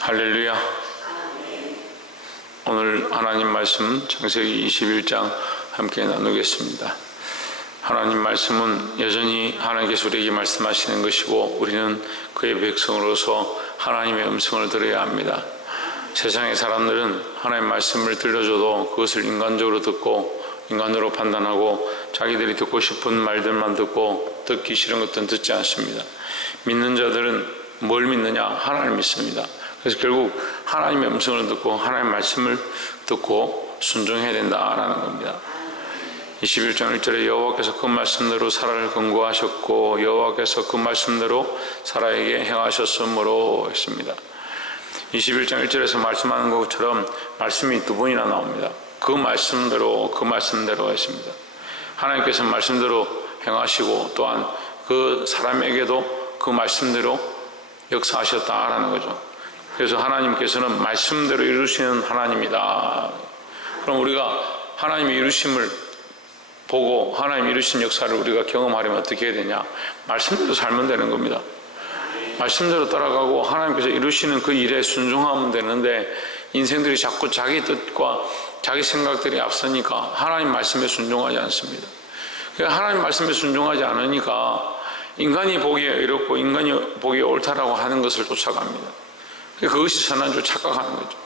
할렐루야. 오늘 하나님 말씀 창세기 21장 함께 나누겠습니다. 하나님 말씀은 여전히 하나님께서 우리에게 말씀하시는 것이고 우리는 그의 백성으로서 하나님의 음성을 들어야 합니다. 세상의 사람들은 하나님 말씀을 들려줘도 그것을 인간적으로 듣고 인간으로 판단하고 자기들이 듣고 싶은 말들만 듣고 듣기 싫은 것들은 듣지 않습니다. 믿는 자들은 뭘 믿느냐? 하나님을 믿습니다. 그래서 결국 하나님의 음성을 듣고 하나님의 말씀을 듣고 순종해야 된다라는 겁니다. 21장 1절에 여호와께서 그 말씀대로 사라를 권고하셨고 여호와께서 그 말씀대로 사라에게 행하셨으므로 했습니다. 21장 1절에서 말씀하는 것처럼 말씀이 두 번이나 나옵니다. 그 말씀대로 했습니다. 하나님께서 말씀대로 행하시고 또한 그 사람에게도 그 말씀대로 역사하셨다라는 거죠. 그래서 하나님께서는 말씀대로 이루시는 하나님이다. 그럼 우리가 하나님의 이루심을 보고 하나님 이루신 역사를 우리가 경험하려면 어떻게 해야 되냐? 말씀대로 살면 되는 겁니다. 말씀대로 따라가고 하나님께서 이루시는 그 일에 순종하면 되는데 인생들이 자꾸 자기 뜻과 자기 생각들이 앞서니까 하나님 말씀에 순종하지 않습니다. 하나님 말씀에 순종하지 않으니까 인간이 보기에 의롭고 인간이 보기에 옳다라고 하는 것을 쫓아갑니다. 그것이 선한 줄 착각하는 거죠.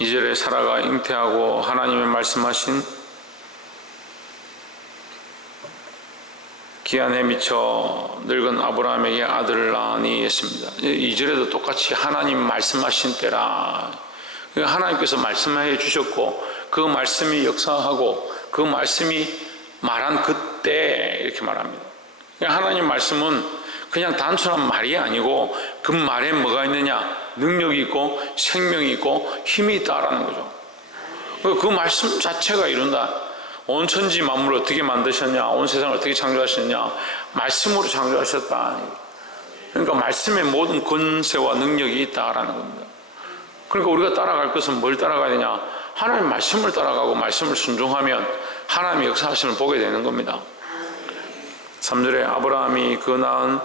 2절에 사라가 잉태하고 하나님의 말씀하신 기한에 미쳐 늙은 아브라함에게 아들을 낳으니 했습니다. 2절에도 똑같이 하나님 말씀하신 때라. 하나님께서 말씀해 주셨고 그 말씀이 역사하고 그 말씀이 말한 그때 이렇게 말합니다. 하나님 말씀은 그냥 단순한 말이 아니고 그 말에 뭐가 있느냐? 능력이 있고 생명이 있고 힘이 있다라는 거죠. 그 말씀 자체가 이룬다. 온 천지 만물을 어떻게 만드셨냐? 온 세상을 어떻게 창조하셨냐? 말씀으로 창조하셨다. 그러니까 말씀에 모든 권세와 능력이 있다라는 겁니다. 그러니까 우리가 따라갈 것은 뭘 따라가야 되냐? 하나님 말씀을 따라가고 말씀을 순종하면 하나님의 역사하심을 보게 되는 겁니다. 3절에 아브라함이 그 낳은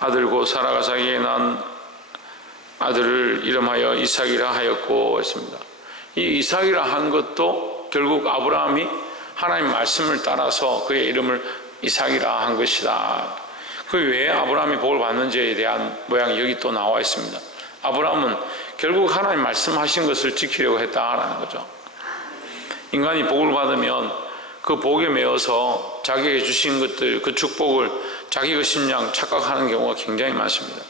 아들고 사라가 자기에게 낳은 아들을 이름하여 이삭이라 하였고 했습니다. 이 이삭이라 한 것도 결국 아브라함이 하나님 말씀을 따라서 그의 이름을 이삭이라 한 것이다. 그 왜 아브라함이 복을 받는지에 대한 모양이 여기 또 나와 있습니다. 아브라함은 결국 하나님 말씀하신 것을 지키려고 했다라는 거죠. 인간이 복을 받으면 그 복에 매여서 자기에게 주신 것들, 그 축복을 자기 것인 양 착각하는 경우가 굉장히 많습니다.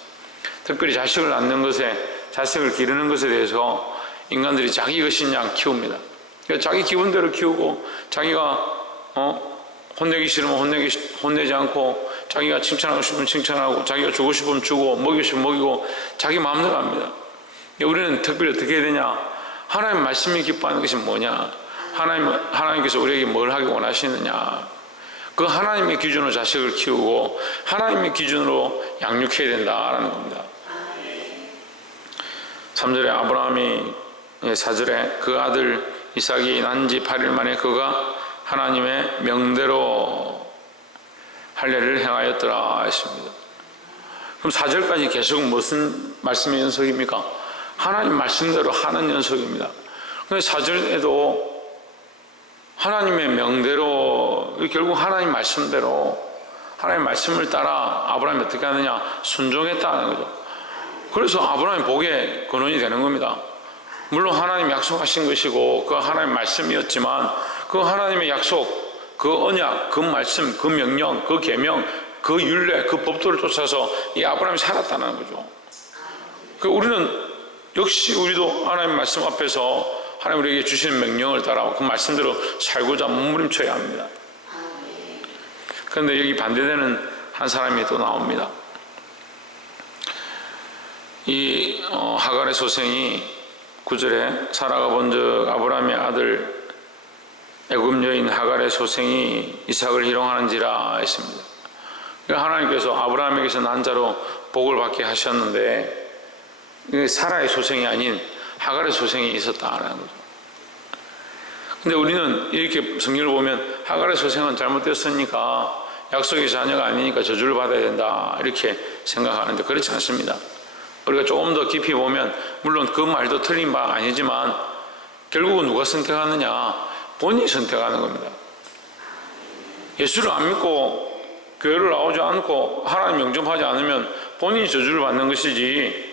특별히 자식을 낳는 것에, 자식을 기르는 것에 대해서 인간들이 자기 것인 양 키웁니다. 그러니까 자기 기분대로 키우고 자기가 혼내기 싫으면 혼내지 않고 자기가 칭찬하고 싶으면 칭찬하고 자기가 주고 싶으면 주고 먹이고 싶으면 먹이고 자기 마음대로 합니다. 우리는 특별히 어떻게 해야 되냐? 하나님 말씀이 기뻐하는 것이 뭐냐? 하나님께서 우리에게 뭘 하기 원하시느냐? 그 하나님의 기준으로 자식을 키우고 하나님의 기준으로 양육해야 된다라는 겁니다. 3절에 아브라함이 4절에 그 아들 이삭이 난 지 8일 만에 그가 하나님의 명대로 할례를 행하였더라 했습니다. 그럼 4절까지 계속 무슨 말씀의 연속입니까? 하나님 말씀대로 하는 연속입니다. 그런데 4절에도 하나님의 명대로 결국 하나님 말씀대로 하나님 말씀을 따라 아브라함이 어떻게 하느냐? 순종했다는 거죠. 그래서 아브라함이 복의 근원이 되는 겁니다. 물론 하나님 약속하신 것이고 그 하나님 말씀이었지만 그 하나님의 약속, 그 언약, 그 말씀, 그 명령, 그 계명, 그 율례, 그 법도를 쫓아서 이 아브라함이 살았다는 거죠. 우리는 역시 우리도 하나님 말씀 앞에서 하나님 우리에게 주시는 명령을 따라 그 말씀대로 살고자 몸부림쳐야 합니다. 그런데 여기 반대되는 한 사람이 또 나옵니다. 이 하갈의 소생이 9절에 사라가 본즉 아브라함의 아들 애굽 여인 하갈의 소생이 이삭을 희롱하는지라 했습니다. 그러니까 하나님께서 아브라함에게서 난 자로 복을 받게 하셨는데 사라의 소생이 아닌 하갈의 소생이 있었다라는 거죠. 근데 우리는 이렇게 성경을 보면 하갈의 소생은 잘못됐으니까 약속의 자녀가 아니니까 저주를 받아야 된다 이렇게 생각하는데 그렇지 않습니다. 우리가 조금 더 깊이 보면 물론 그 말도 틀린 바 아니지만 결국은 누가 선택하느냐? 본인이 선택하는 겁니다. 예수를 안 믿고 교회를 나오지 않고 하나님 영접하지 않으면 본인이 저주를 받는 것이지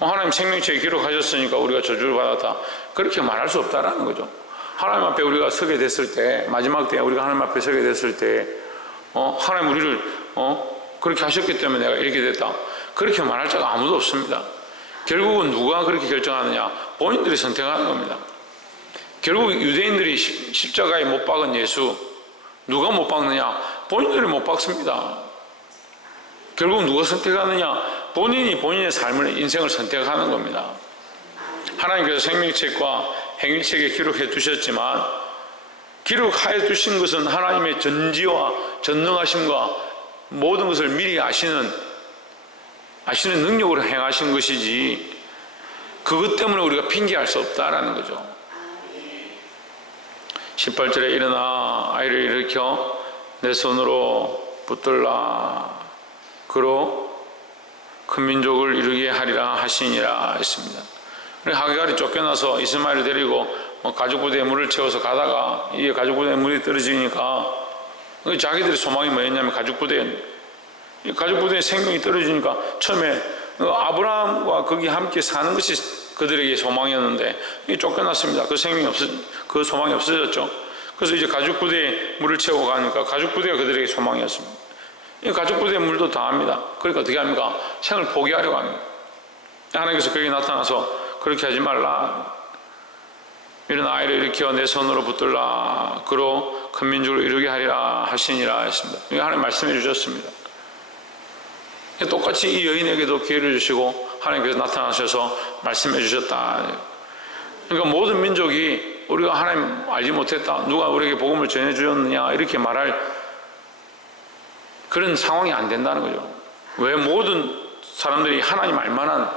하나님 생명책에 기록하셨으니까 우리가 저주를 받았다 그렇게 말할 수 없다라는 거죠. 하나님 앞에 우리가 서게 됐을 때 마지막 때 우리가 하나님 앞에 서게 됐을 때 하나님 우리를 그렇게 하셨기 때문에 내가 이렇게 됐다 그렇게 말할 자가 아무도 없습니다. 결국은 누가 그렇게 결정하느냐? 본인들이 선택하는 겁니다. 결국 유대인들이 십자가에 못 박은 예수 누가 못 박느냐? 본인들이 못 박습니다. 결국 누가 선택하느냐? 본인이 본인의 삶을 인생을 선택하는 겁니다. 하나님께서 생명책과 행위책에 기록해 두셨지만 기록하여 두신 것은 하나님의 전지와 전능하심과 모든 것을 미리 아시는 능력으로 행하신 것이지 그것 때문에 우리가 핑계할 수 없다라는 거죠. 18절에 일어나 아이를 일으켜 내 손으로 붙들라 그로 큰 민족을 이루게 하리라 하시니라 했습니다. 하게갈이 쫓겨나서 이스마엘을 데리고 가죽부대에 물을 채워서 가다가 이게 가죽부대에 물이 떨어지니까 자기들의 소망이 뭐였냐면 가죽부대에 생명이 떨어지니까 처음에 아브라함과 거기 함께 사는 것이 그들에게 소망이었는데 쫓겨났습니다. 그 소망이 없어졌죠. 그래서 이제 가죽부대에 물을 채우고 가니까 가죽부대가 그들에게 소망이었습니다. 이 가죽부대에 물도 다 합니다. 그러니까 어떻게 합니까? 생을 포기하려고 합니다. 하나님께서 거기 나타나서 그렇게 하지 말라. 이런 아이를 일으켜 내 손으로 붙들라. 그로 큰 민족을 이루게 하리라 하시니라 했습니다. 이게 하나님 말씀해 주셨습니다. 똑같이 이 여인에게도 기회를 주시고 하나님께서 나타나셔서 말씀해 주셨다. 그러니까 모든 민족이 우리가 하나님 알지 못했다. 누가 우리에게 복음을 전해 주었느냐 이렇게 말할 그런 상황이 안 된다는 거죠. 왜 모든 사람들이 하나님 알만한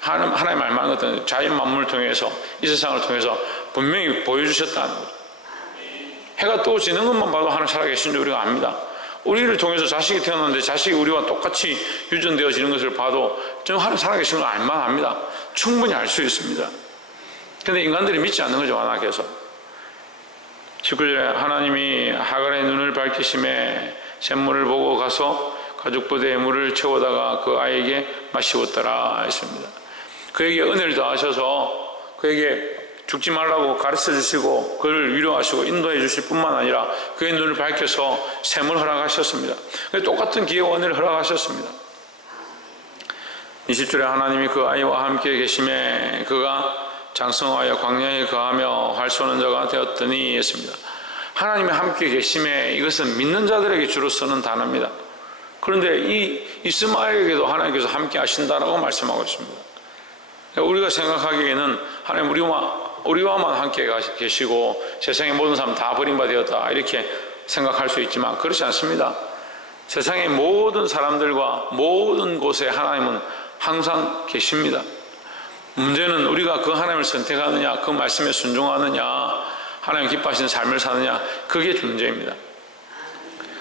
것들은 자연 만물을 통해서 이 세상을 통해서 분명히 보여주셨다는 거죠. 해가 떠지는 것만 봐도 하나님 살아계신 줄 우리가 압니다. 우리를 통해서 자식이 태어났는데 자식이 우리와 똑같이 유전되어지는 것을 봐도 좀 하나님 살아계신 걸 알만합니다. 충분히 알 수 있습니다. 그런데 인간들이 믿지 않는 거죠. 완악해서 19절에 하나님이 하갈의 눈을 밝히심에 샘물을 보고 가서 가죽부대에 물을 채우다가 그 아이에게 마시웠더라 했습니다. 그에게 은혜를 더하셔서 그에게 죽지 말라고 가르쳐 주시고 그를 위로하시고 인도해 주실 뿐만 아니라 그의 눈을 밝혀서 샘을 허락하셨습니다. 똑같은 기회와 은혜를 허락하셨습니다. 20절에 하나님이 그 아이와 함께 계심에 그가 장성하여 광야에 거하며 활 쏘는 자가 되었더니 했습니다. 하나님이 함께 계심에 이것은 믿는 자들에게 주로 쓰는 단어입니다. 그런데 이 이스마엘에게도 하나님께서 함께 하신다라고 말씀하고 있습니다. 우리가 생각하기에는 하나님 우리와만 함께 계시고 세상의 모든 사람 다 버림받았다 이렇게 생각할 수 있지만 그렇지 않습니다. 세상의 모든 사람들과 모든 곳에 하나님은 항상 계십니다. 문제는 우리가 그 하나님을 선택하느냐 그 말씀에 순종하느냐 하나님 기뻐하시는 삶을 사느냐 그게 문제입니다.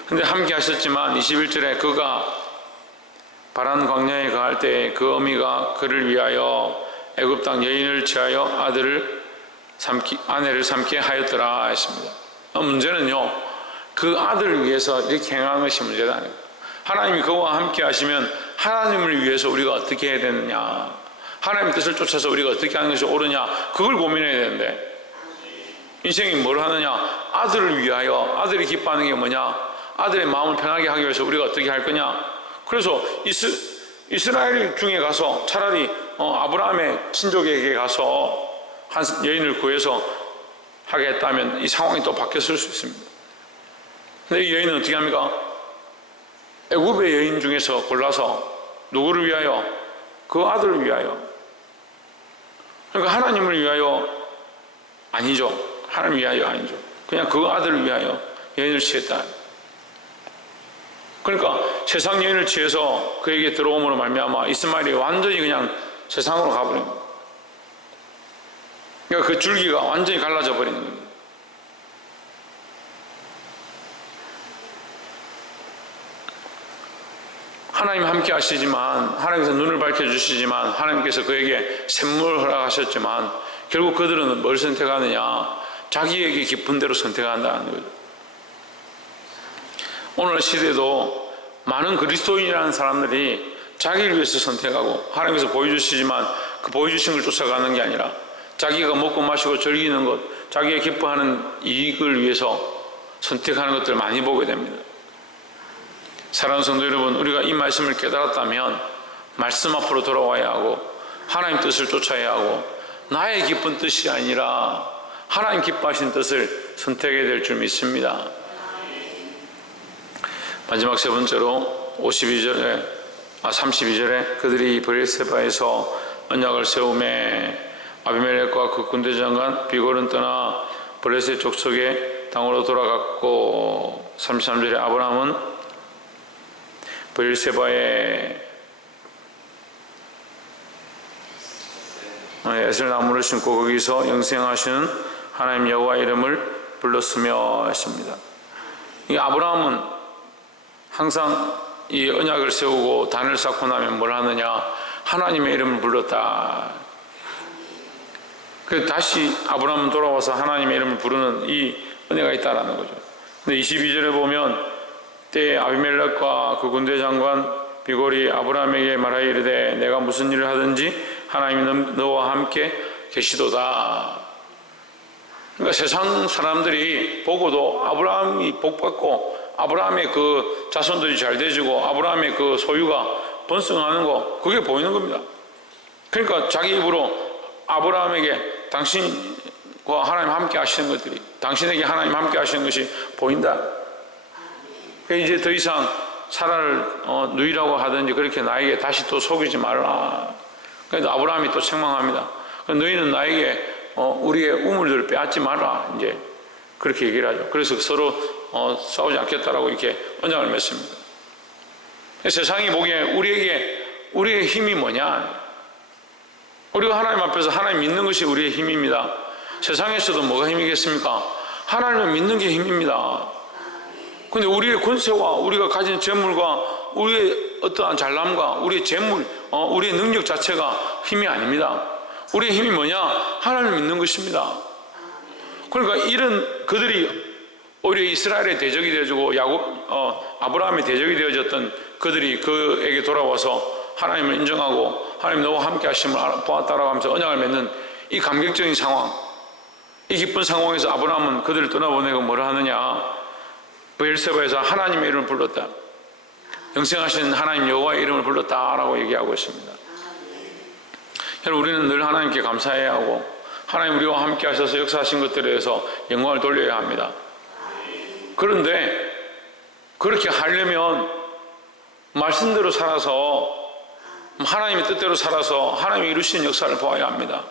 그런데 함께 하셨지만 21절에 그가 바란 광야에 거할 때 그 어미가 그를 위하여 애굽 땅 여인을 취하여 아내를 삼게 하였더라 했습니다. 문제는요 그 아들을 위해서 이렇게 행하는 것이 문제다. 하나님이 그와 함께 하시면 하나님을 위해서 우리가 어떻게 해야 되느냐 하나님의 뜻을 쫓아서 우리가 어떻게 하는 것이 옳으냐 그걸 고민해야 되는데 인생이 뭘 하느냐 아들을 위하여 아들이 기뻐하는 게 뭐냐 아들의 마음을 편하게 하기 위해서 우리가 어떻게 할 거냐 그래서 이스라엘 중에 가서 차라리 아브라함의 친족에게 가서 한 여인을 구해서 하게 했다면 이 상황이 또 바뀌었을 수 있습니다. 근데 이 여인은 어떻게 합니까? 애굽의 여인 중에서 골라서 누구를 위하여? 그 아들을 위하여. 그러니까 하나님을 위하여 아니죠. 하나님 위하여 아니죠. 그냥 그 아들을 위하여 여인을 취했다. 그러니까 세상 여인을 취해서 그에게 들어옴으로 말미암아 이스마엘이 완전히 그냥 세상으로 가버린 겁니다. 그러니까 그 줄기가 완전히 갈라져 버리는 겁니다. 하나님 함께 하시지만, 하나님께서 눈을 밝혀주시지만, 하나님께서 그에게 샘물을 허락하셨지만 결국 그들은 뭘 선택하느냐? 자기에게 기쁜 대로 선택한다는 거죠. 오늘 시대도 많은 그리스도인이라는 사람들이 자기를 위해서 선택하고, 하나님께서 보여주시지만 그 보여주신 걸 쫓아가는 게 아니라 자기가 먹고 마시고 즐기는 것, 자기가 기뻐하는 이익을 위해서 선택하는 것들을 많이 보게 됩니다. 사랑하는 성도 여러분, 우리가 이 말씀을 깨달았다면 말씀 앞으로 돌아와야 하고 하나님 뜻을 쫓아야 하고, 나의 기쁜 뜻이 아니라 하나님 기뻐하신 뜻을 선택해야 될 줄 믿습니다. 마지막 세 번째로 32절에 그들이 브엘세바에서 언약을 세우매 아비멜렉과 그 군대 장관 비골은 떠나 블레셋 족속의 땅으로 돌아갔고, 33절에 아브라함은 브엘세바에 에셀 나무를 심고 거기서 영생하시는 하나님 여호와 이름을 불렀으며 했습니다. 이 아브라함은 항상 이 언약을 세우고 단을 쌓고 나면 뭘 하느냐? 하나님의 이름을 불렀다. 그래서 다시 아브라함은 돌아와서 하나님의 이름을 부르는 이 은혜가 있다라는 거죠. 근데 22절에 보면 때에 아비멜렉과 그 군대 장관 비골이 아브라함에게 말하여 이르되 내가 무슨 일을 하든지 하나님은 너와 함께 계시도다. 그러니까 세상 사람들이 보고도 아브라함이 복받고 아브라함의 그 자손들이 잘 되지고 아브라함의 그 소유가 번성하는 거, 그게 보이는 겁니다. 그러니까 자기 입으로 아브라함에게 당신과 하나님 함께 하시는 것들이, 당신에게 하나님 함께 하시는 것이 보인다. 이제 더 이상 사라를 누이라고 하든지 그렇게 나에게 다시 또 속이지 말라. 그래서 아브라함이 또 책망합니다. 너희는 나에게 우리의 우물들을 빼앗지 말라. 이제 그렇게 얘기를 하죠. 그래서 서로 싸우지 않겠다라고 이렇게 언약을 맺습니다. 세상이 보기에 우리의 힘이 뭐냐? 우리가 하나님 앞에서 하나님 믿는 것이 우리의 힘입니다. 세상에서도 뭐가 힘이겠습니까? 하나님을 믿는 게 힘입니다. 근데 우리의 권세와 우리가 가진 재물과 우리의 어떠한 잘남과 우리의 재물, 우리의 능력 자체가 힘이 아닙니다. 우리의 힘이 뭐냐? 하나님을 믿는 것입니다. 그러니까 이런 그들이 오히려 이스라엘의 대적이 되어지고 아브라함의 대적이 되어졌던 그들이 그에게 돌아와서 하나님을 인정하고 하나님 너와 함께 하심을 보았다라고 하면서 언약을 맺는 이 감격적인 상황, 이 기쁜 상황에서 아브라함은 그들을 떠나보내고 뭐를 하느냐? 브엘세바에서 하나님의 이름을 불렀다. 영생하신 하나님 여호와의 이름을 불렀다라고 얘기하고 있습니다. 여러분, 우리는 늘 하나님께 감사해야 하고 하나님 우리와 함께 하셔서 역사하신 것들에 대해서 영광을 돌려야 합니다. 그런데 그렇게 하려면 말씀대로 살아서 하나님의 뜻대로 살아서 하나님이 이루시는 역사를 보아야 합니다.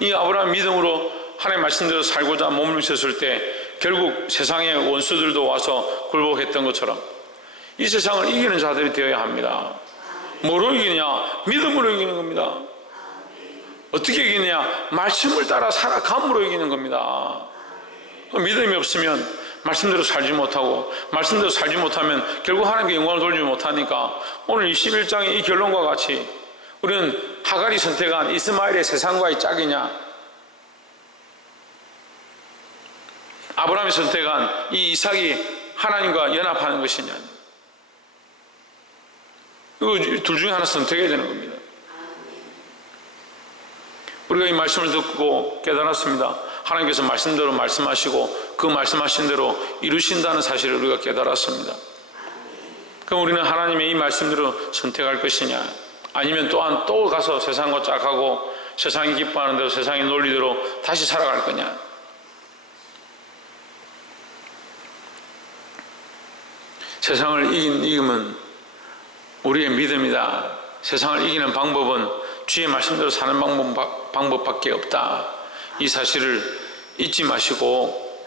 이 아브라함 믿음으로 하나님 말씀대로 살고자 몸을 쳤을 때 결국 세상의 원수들도 와서 굴복했던 것처럼 이 세상을 이기는 자들이 되어야 합니다. 뭐로 이기느냐? 믿음으로 이기는 겁니다. 어떻게 이기느냐? 말씀을 따라 살아감으로 이기는 겁니다. 믿음이 없으면 말씀대로 살지 못하고, 말씀대로 살지 못하면 결국 하나님께 영광을 돌리지 못하니까 오늘 21장의 이 결론과 같이 우리는 하갈이 선택한 이스마엘의 세상과의 짝이냐, 아브라함이 선택한 이 이삭이 하나님과 연합하는 것이냐, 이거 둘 중에 하나 선택해야 되는 겁니다. 우리가 이 말씀을 듣고 깨달았습니다. 하나님께서 말씀대로 말씀하시고 그 말씀하신 대로 이루신다는 사실을 우리가 깨달았습니다. 그럼 우리는 하나님의 이 말씀대로 선택할 것이냐, 아니면 또한 또 가서 세상과 짝하고 세상이 기뻐하는 대로 세상의 논리대로 다시 살아갈 거냐? 세상을 이기면 우리의 믿음이다. 세상을 이기는 방법은 주의 말씀대로 사는 방법밖에 없다. 이 사실을 잊지 마시고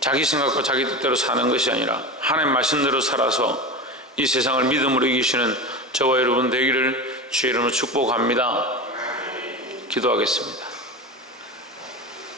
자기 생각과 자기 뜻대로 사는 것이 아니라 하나님 말씀대로 살아서 이 세상을 믿음으로 이기시는 저와 여러분 되기를 주의 이름으로 축복합니다. 기도하겠습니다.